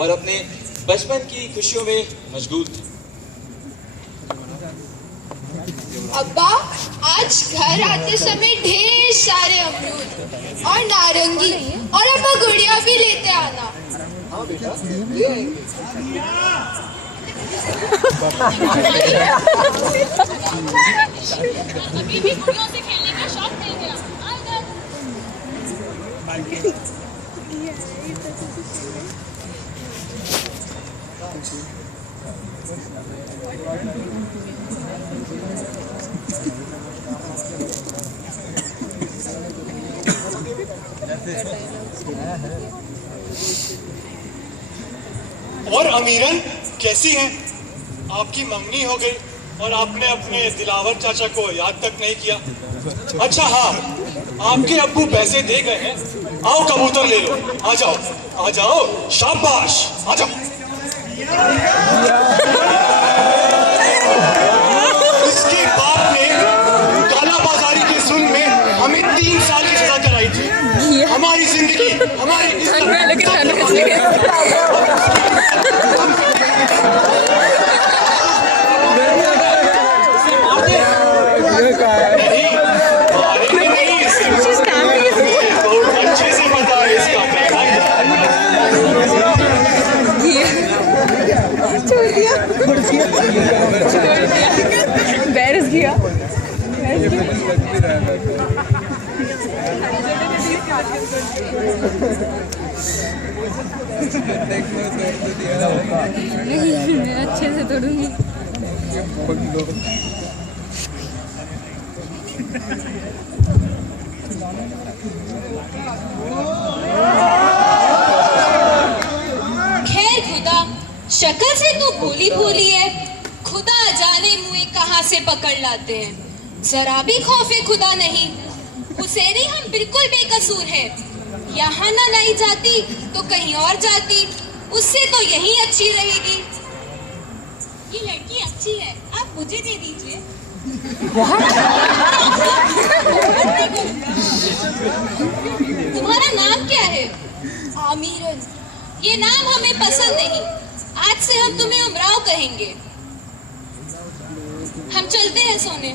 और अपने बचपन की खुशियों में मशगूल थे। अब्बा, आज घर आते समय ढेर सारे अमरूद और नारंगी और अब्बा गुड़िया भी लेते आना। हाँ बेटा, ले आएंगे। अभी भी गुड़ियों से खेलने का शौक नहीं गया। और अमीरन कैसी हैं? आपकी मंगनी हो गई और आपने अपने दिलावर चाचा को याद तक नहीं किया। अच्छा हाँ, आपके अब्बू पैसे दे गए हैं, आओ कबूतर ले लो। आ जाओ, आ जाओ, शाबाश, आ जाओ। इसके बाप ने काला बाजारी के जुल्म में हमें 3 साल की सजा कराई थी। हमारी जिंदगी, हमारी अच्छे से पता है इसका। बैरस गया। अच्छे से तोड़ूंगी। खैर खुदा, शक्ल से तो भोली भोली है, खुदा जाने मुझे कहाँ से पकड़ लाते हैं। जरा भी खौफे खुदा नहीं। हुसैनी हम बिल्कुल बेकसूर है। यहाँ ना लाई जाती तो कहीं और जाती, उससे तो यही अच्छी रहेगी। ये लड़की अच्छी है, आप मुझे दे दीजिए। तुम्हारा नाम क्या है? आमीरन। ये नाम हमें पसंद नहीं। आज से हम तुम्हें उमराव कहेंगे। हम चलते हैं सोने।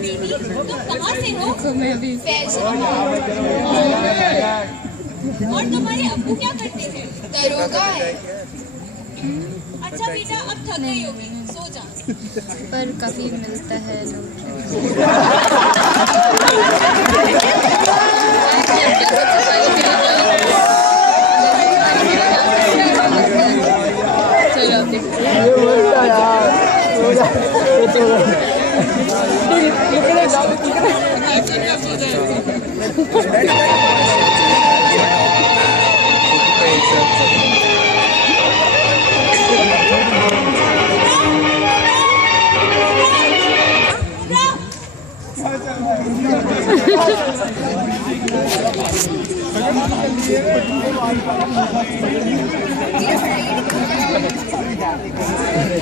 दीदी, तुम कहाँ से हो? मैं भी। और तुम्हारे अब्बू क्या करते हैं? दरोगा है। अच्छा बेटा, अब थक गई होगी, सो जा। पर कभी मिलता है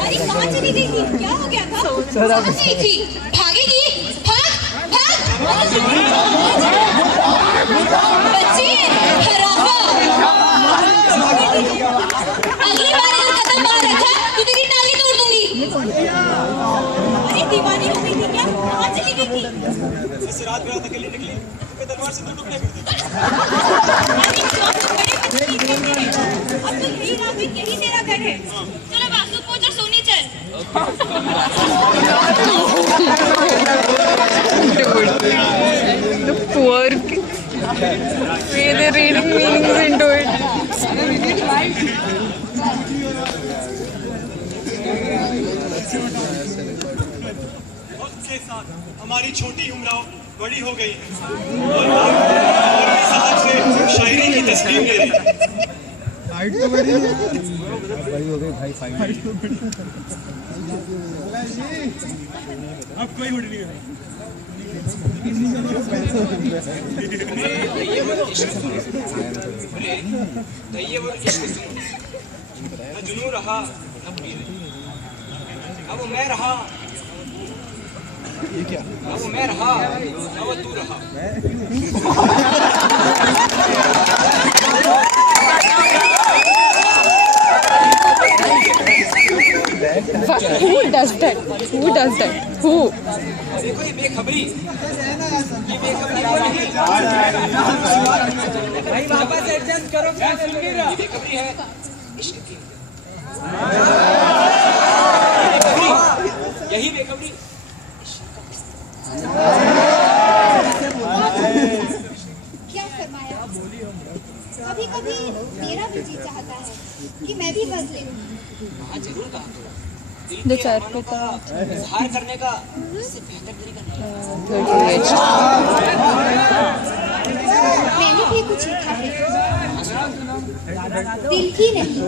अरे कहाँ चली गई थी? क्या हो गया था? कहाँ गई थी? भागेगी? भाग, भाग! बच्ची, हराफा! अगली बार अगर कदम बाहर रखा तो तेरी नाली तोड़ दूंगी। अरे दीवानी हो गई थी क्या? कहाँ चली गई थी? इस रात रात अकेले निकली, मैं तलवार से तुम टुकड़े कर दूं। अब तो यही रात है, यही तेरा घर है। चलो बासु पोछ और सोनी चल। The poor way they're reading meanings into it. वक्त के साथ हमारी छोटी उम्र बड़ी हो गई है और साहब से शायरी की तस्लीम ले रही। हाइट तो बड़ी है, बड़ी हो गई भाई। हाइट तो बड़ी। अब कोई उड़ नहीं है। जुनून रहा, अब मैं रहा। ना वो मैं रहा ना वो तू रहा। Who does that? Who does that? Who? देखो ये बेखबरी, ये बेखबरी भाई वापस एडजस्ट करो, क्या सुन नहीं रहा? ये बेखबरी है इश्क की, यही बेखबरी। क्या फरमाया? कभी कभी मेरा भी जी चाहता है कि मैं भी बदले। हाँ जरूर कहा, दिल The के chat अरमानों का इजहार करने का इससे बेहतर तरीका नहीं है। मैंने भी कुछ लिखा है, दिल की नहीं,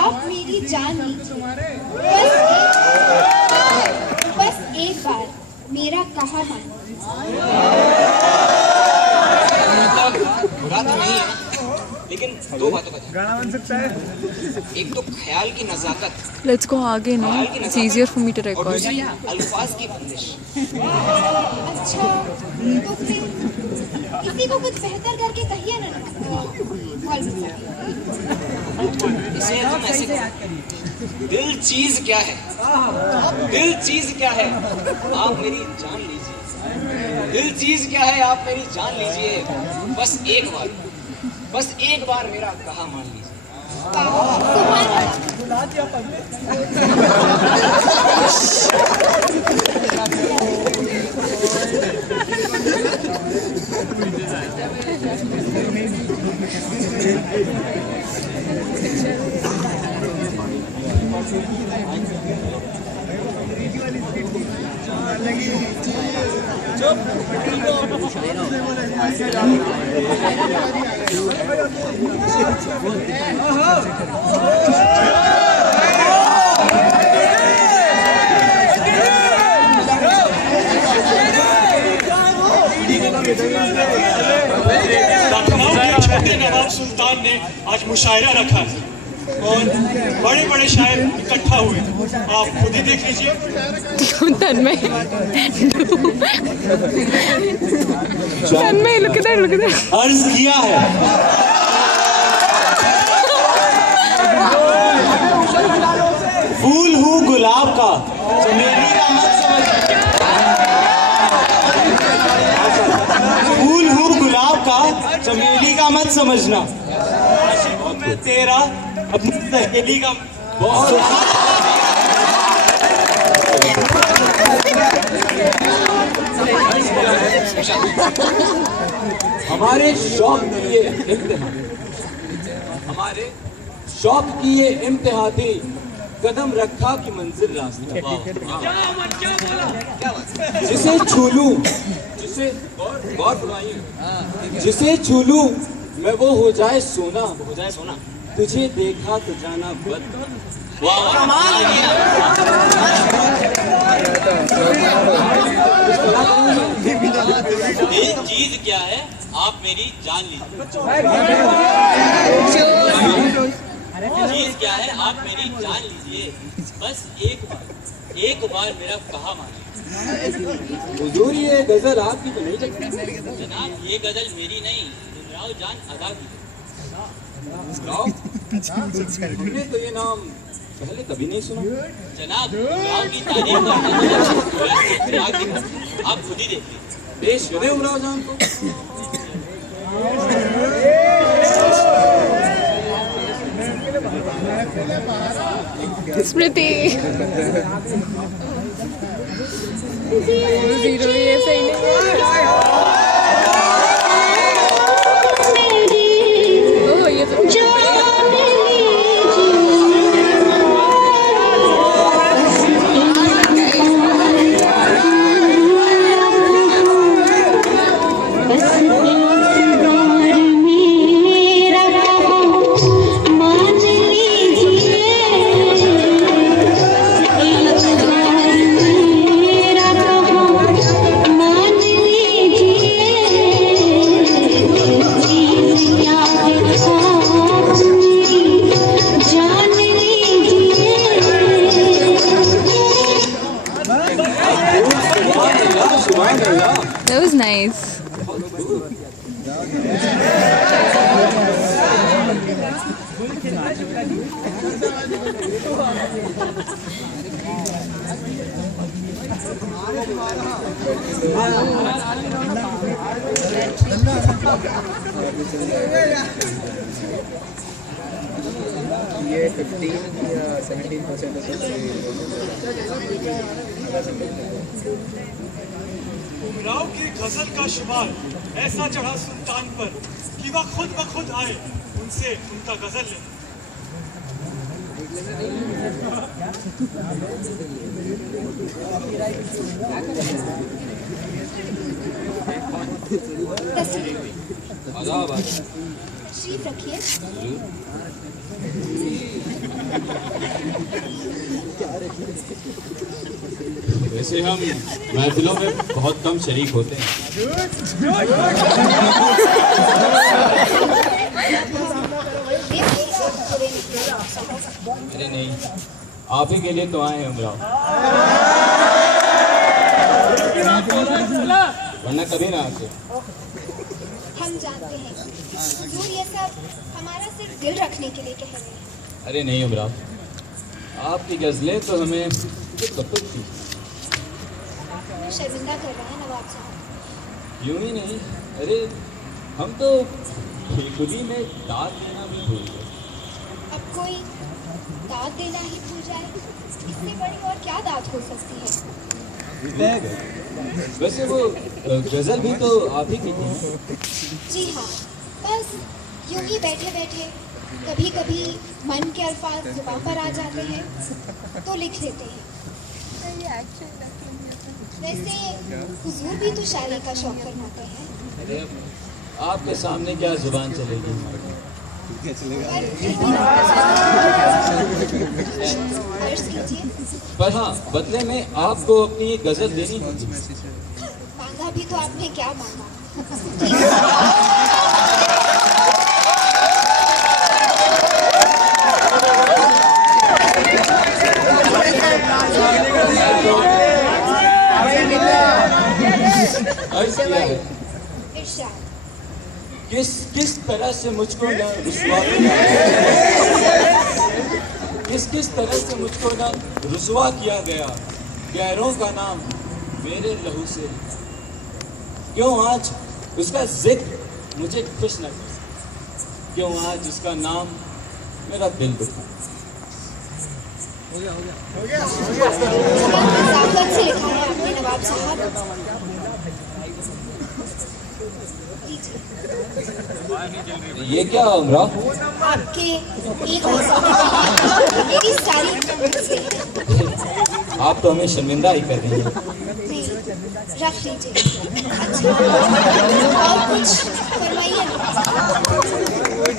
आप मेरी जान लीजिए, बस एक बार मेरा कहा मानो। बुरा तो नहीं है, लेकिन दो बातों का ध्यान। एक तो ख्याल की नजाकत, Let's go आगे ना. It's easier for me to और record. दूसरी अल्फाज की बंदिश। अच्छा, तो फिर किसी को कुछ बेहतर करके कहिए ना मौलवी साहब। इसे हम ऐसे कहें, दिल चीज क्या है, दिल चीज क्या है आप मेरी जान लीजिए, दिल चीज क्या है आप मेरी जान लीजिए, बस एक बार मेरा कहा मान लीजिए। लखनऊ के छोटे नवाब सुल्तान ने आज मुशायरा रखा है और बड़े बड़े शायर इकट्ठा हुए, आप खुद ही देख लीजिए। Tanmay. Tanmay, look at that, look at that. अर्ज किया है फूल हूँ गुलाब का, चमेली का मत समझना, फूल हूँ गुलाब का, चमेली का मत समझना, मैं तेरा अपनी सहेली का बहुत। हमारे शौक की ये इम्तिहान, हमारे शौक की ये इम्तिहान थी, कदम रखा कि मंजिल रास्ता। जिसे छू लूं, जिसे गौर फरमाइए, जिसे छू लूं मैं वो हो जाए सोना, तुझे देखा तो जाना बद। ये चीज क्या है आप मेरी जान लीजिए, चीज क्या है आप मेरी जान लीजिए, बस एक बार मेरा कहा मानिए। हुजूर ये गजल आपकी तो नहीं लगती? जनाब ये गजल मेरी नहीं, राव जान अदा की है। राव? हमने तो ये नाम पहले कभी नहीं सुना। जनाब राव की तारीफ करना आप खुद ही देखिए। पेश करें उमराव जान को। Smriti. Zero ये सही नहीं। ओह ये तो मान That was nice. ये 15 या 17% उमराव की गजल का शुमार ऐसा चढ़ा सुल्तान पर कि वह खुद ब खुद आए उनसे उनका गजल ले। तशरीफ रखिए। वैसे हम महफिलों में बहुत कम शरीक होते हैं। अरे नहीं, आप ही के लिए तो आए हैं उमराव, वरना कभी ना आते। हम जानते हैं हुजूर ये सब हमारा सिर्फ दिल रखने के लिए कह रहे हैं। अरे नहीं उमराव, आपकी गजलें तो हमें कपट थी। शर्मिंदा कर रहे हैं नवाब साहब। यूं ही नहीं, अरे हम तो खुदी में दाद देना भी भूल गए। अब कोई दाद देना ही भूल जाए, इससे बड़ी और क्या दाद हो सकती है? वैसे वो गजल भी तो आप ही की थी। जी हाँ, बस यूं ही बैठे बैठे कभी कभी मन के अल्फाज जुबान पर आ जाते हैं तो लिख लेते हैं। वैसे हुजूर भी तो शायरी का शौक फरमाते हैं। अरे आपके सामने क्या जुबान चलेगी? अर्ज कीजिए। पर हाँ, बदले में आपको अपनी एक गजल देनी होगी। मांगा भी तो आपने क्या मांगा? अर्ज किया है, इरशाद। किस तरह से मुझको न रुसवा किया, किस तरह से मुझको न रुसवा किया गया, गैरों का नाम मेरे लहू से, क्यों आज उसका जिक्र मुझे खुश न कर, क्यों आज उसका नाम मेरा दिल दुखा। नज़ाकत से लिखा है आपने नवाब साहब। ये क्या उमराव? आपके एक मौसम की मेरी सारी से आप तो हमें शर्मिंदा ही कर रही हैं। रख लीजिए। अच्छा, और कुछ फरमाइए ना।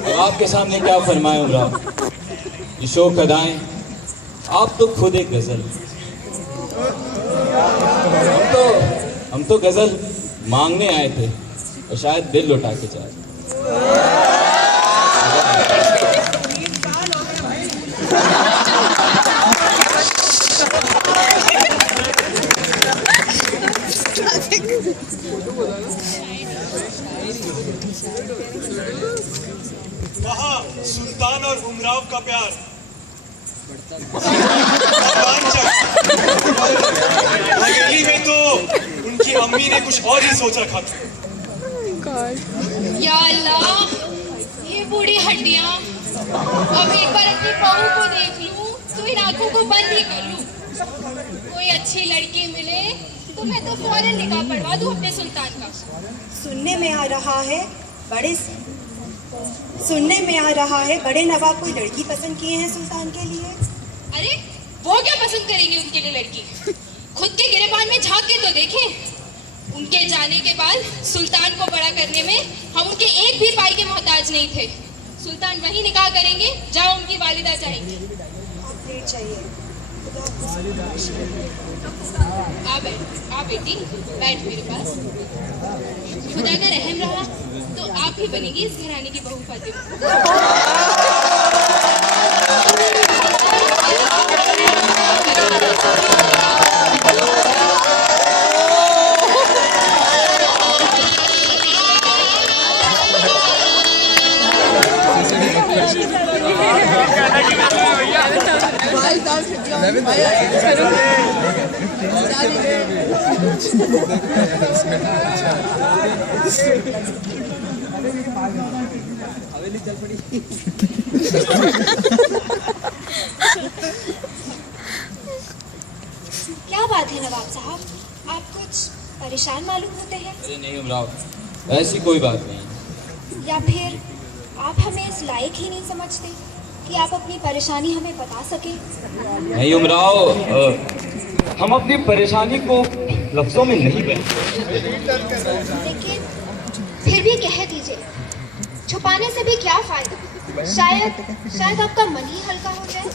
तो आपके सामने क्या फरमाए उमराव? ये शोक अदाएं, आप तो खुद एक गजल। हम तो गजल मांगने आए थे और शायद दिल लौटा के जाए। वहाँ सुल्तान और उमराव का प्यार हवेली में तो उनकी अम्मी ने कुछ और ही सोच रखा था। या अल्लाह, ये बूढ़ी हड्डियां। अब एक बार अपनी बहू को देख लूं तो इन आंखों को बंद ही कर लूं। कोई अच्छी लड़की मिले तो मैं तो फौरन निकाह पढ़वा दूं अपने सुल्तान का। सुनने में आ रहा है बड़े नवाब कोई लड़की पसंद किए हैं सुल्तान के लिए। अरे वो क्या पसंद करेंगे उनके लिए लड़की? खुद के गिरेबान में झांक के तो देखें। उनके जाने के बाद सुल्तान को बड़ा करने में हम उनके एक भी पाई के मोहताज नहीं थे। सुल्तान वही निकाह करेंगे जहाँ उनकी वालिदा चाहेंगी। अपडेट चाहिए। आ बेटी, बैठ मेरे पास। खुदा का रहम रहा तो आप ही बनेगी इस घराने की बहू फातिमा। क्या बात है नवाब साहब, आप कुछ परेशान मालूम होते हैं? अरे नहीं उमराव, ऐसी कोई बात नहीं। या फिर आप हमें इस लायक ही नहीं समझते कि आप अपनी परेशानी हमें बता सके? नहीं उमराव, हम अपनी परेशानी को लफ्जों में नहीं बयान। लेकिन फिर भी कह दीजिए, छुपाने से भी क्या फायदा? शायद आपका मन ही हल्का हो जाए।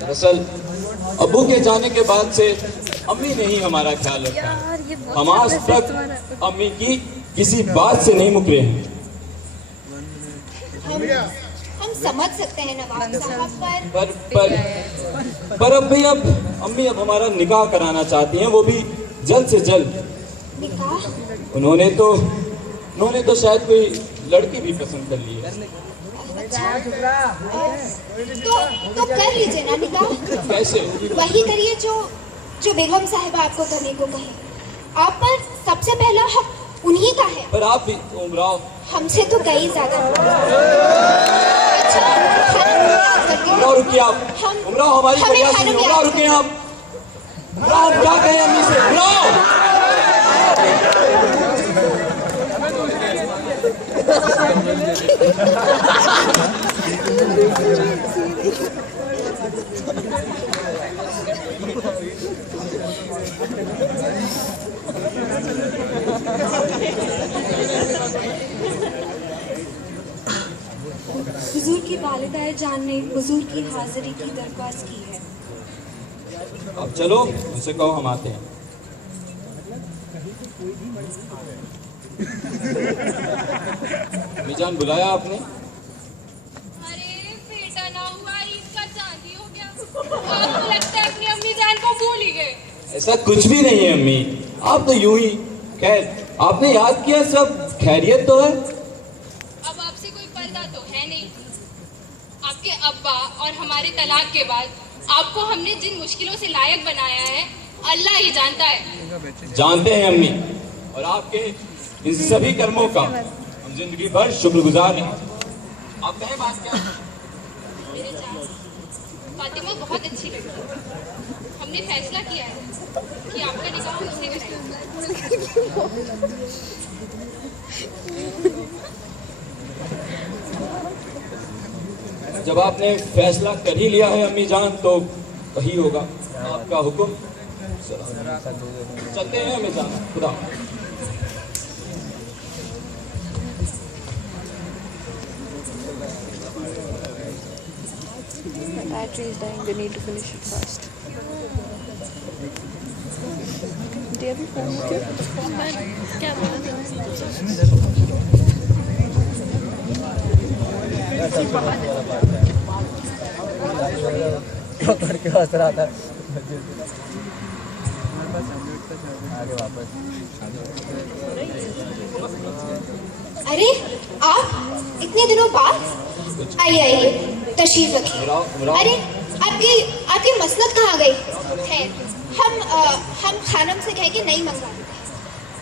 दरअसल अब्बू के जाने के बाद से अम्मी ने ही हमारा ख्याल रखा। हम आज तक अम्मी की किसी बात से नहीं मुकरे हैं। हम समझ सकते हैं नवाब साहब, पर अब अम्मी हमारा निकाह कराना चाहती हैं, वो भी जल्द से जल्द। निकाह? उन्होंने तो शायद कोई लड़की भी पसंद कर ली है। अच्छा, तो कर लीजिए ना निकाह। कैसे? वही करिए जो बेगम साहिबा आपको करने को कहे। आप पर सबसे पहला हक उन्हीं का है। पर आप भी उमराव, हमसे तो कई ज्यादा। अच्छा, उमराव रुकिए आप। उमराव हमारी परिवार से उमराव रुकिए आप। उमराव क्या कहें अम्मी से? उमराव हुजूर की वालिदाए जान ने हुजूर की हाजिरी की दरख्वास्त की है। अब चलो, उनसे कहो हम आते हैं। मिजान बुलाया आपने? अरे बेटा ना हुआ, ईद का चांदी हो गया। आपको लगता है अपनी अम्मी जान को भूल ही गए? ऐसा कुछ भी नहीं है अम्मी, आप तो यूं ही। खैर, आपने याद किया, सब खैरियत तो है? अब आपसे कोई पर्दा तो है नहीं। आपके अब्बा और हमारे तलाक के बाद आपको हमने जिन मुश्किलों से लायक बनाया है, अल्लाह ही जानता है। जानते हैं अम्मी, और आपके इन सभी कर्मों का हम जिंदगी भर शुक्रगुजार हैं। आप कहें बात क्या? मेरे जान, फातिमा बहुत अच्छी लड़की है। हमने फैसला किया है कि आपका निकाह उससे कराएंगे। जब आपने फैसला कर ही लिया है अम्मी जान, तो वही होगा आपका हुक्म। चलते हैं अम्मी जान, खुदा। Battery is dying. They need to finish it fast. Do you have your phone with you? क्या करके हंस रहा था आगे वापस। अरे आप इतने दिनों बाद आइए, तशरीफ रखिए। अरे आपकी मसनद कहाँ गई? खैर, हम खानम से कह के नहीं मंगा देते।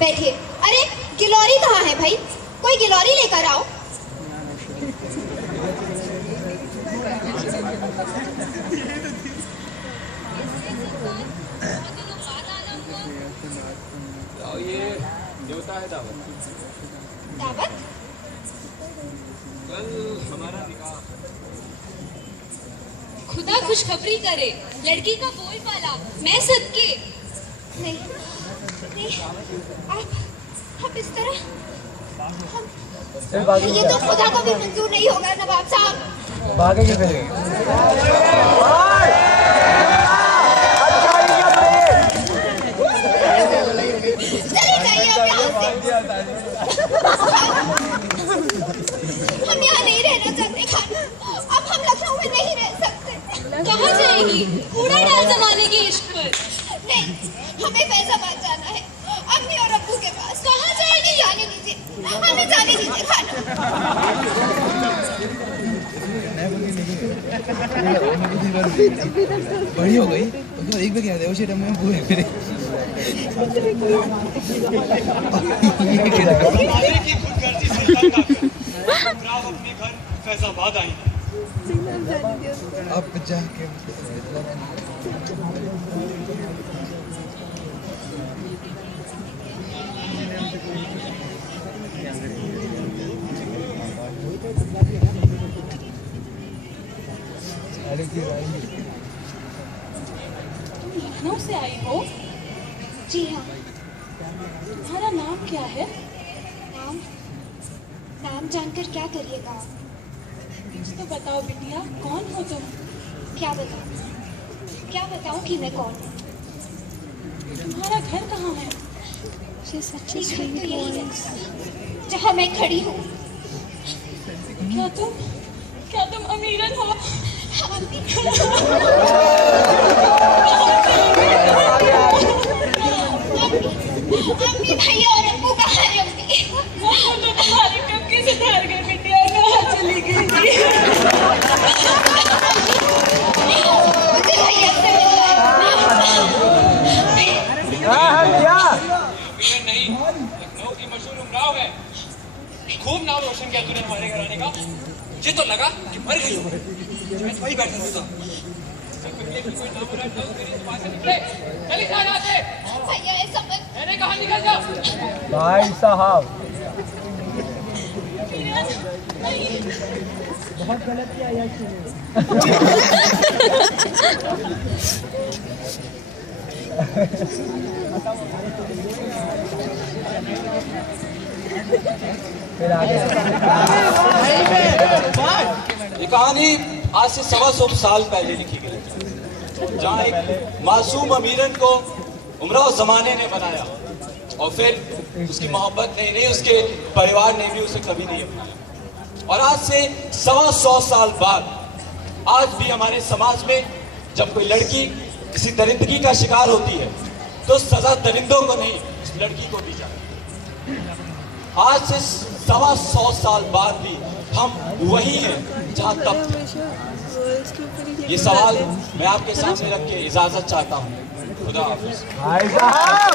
बैठिए। अरे गिलौरी कहाँ है भाई? कोई गिलौरी लेकर आओ। ये न्योता है दावत। दावत? कल हमारा निकाह। खुदा खुशखबरी करे, लड़की का बोल पाला, मैं सदके। नहीं, आप इस तरह, ये तो खुदा को भी मंजूर नहीं होगा नवाब साहब। भागेंगे फिर। चले जाइए अब यहाँ से। हम यहाँ नहीं रहना चाहते खान। अब हम लखनऊ में नहीं रह सकते। कहाँ जाएगी? कूड़ा डाल जमाने की इश्क पर। नहीं, हमें फैजाबाद जाना है, अम्मी और अब्बू के पास। कहाँ जाएगी? जाने दीजिए, हमें जाने दीजिए खाना। बड़ी हो गई। तो एक भी क्या दे वो शेट में पूरे मेरे हमारे की खुदगर्जी से तंग आकर उमराव अपने घर फैजाबाद आई। अब जाके लखनऊ से आई हो? जी हाँ। तुम्हारा नाम क्या है? नाम नाम जानकर क्या करिएगा? कुछ तो बताओ बिटिया, कौन हो तुम? क्या बताऊँ कि मैं कौन हूँ? तुम्हारा घर कहाँ है? ये सच्ची घर तो यही है जहाँ मैं खड़ी हूँ। क्या तुम अमीरन हो? अम्मी भैया और अब्बू कहाँ है? अम्मी वो तो तुम्हारे कब की सुधार गए बिटिया, कहाँ चली गई थी? मुझे भैया से अमीरन नहीं, लखनऊ की मशहूर उमराव है। खूब नाम रोशन किया तूने हमारे घराने का। ये तो लगा कि मर गई हो। मैं वही बैठा था। कोई नाम बुरा तो मेरी जुबान से निकले। चली जा यहाँ से। भैया ऐसा मत। मैंने कहा निकल जा। भाई साहब बहुत गलत किया यार फिर आगे ये कहानी आज से 125 साल पहले लिखी गई, जहाँ एक मासूम अमीरन को उमराव जमाने ने बनाया और फिर उसकी मोहब्बत ने नहीं, उसके परिवार ने भी उसे कभी नहीं अपनाया। और आज से 125 साल बाद आज भी हमारे समाज में जब कोई लड़की किसी दरिंदगी का शिकार होती है तो सजा दरिंदों को नहीं, उस लड़की को दी जाती है। आज से 125 साल बाद भी हम वही हैं जहाँ तब थे। ये सवाल मैं आपके सामने रख के इजाजत चाहता हूँ। खुदा हाफिज। भाई साहब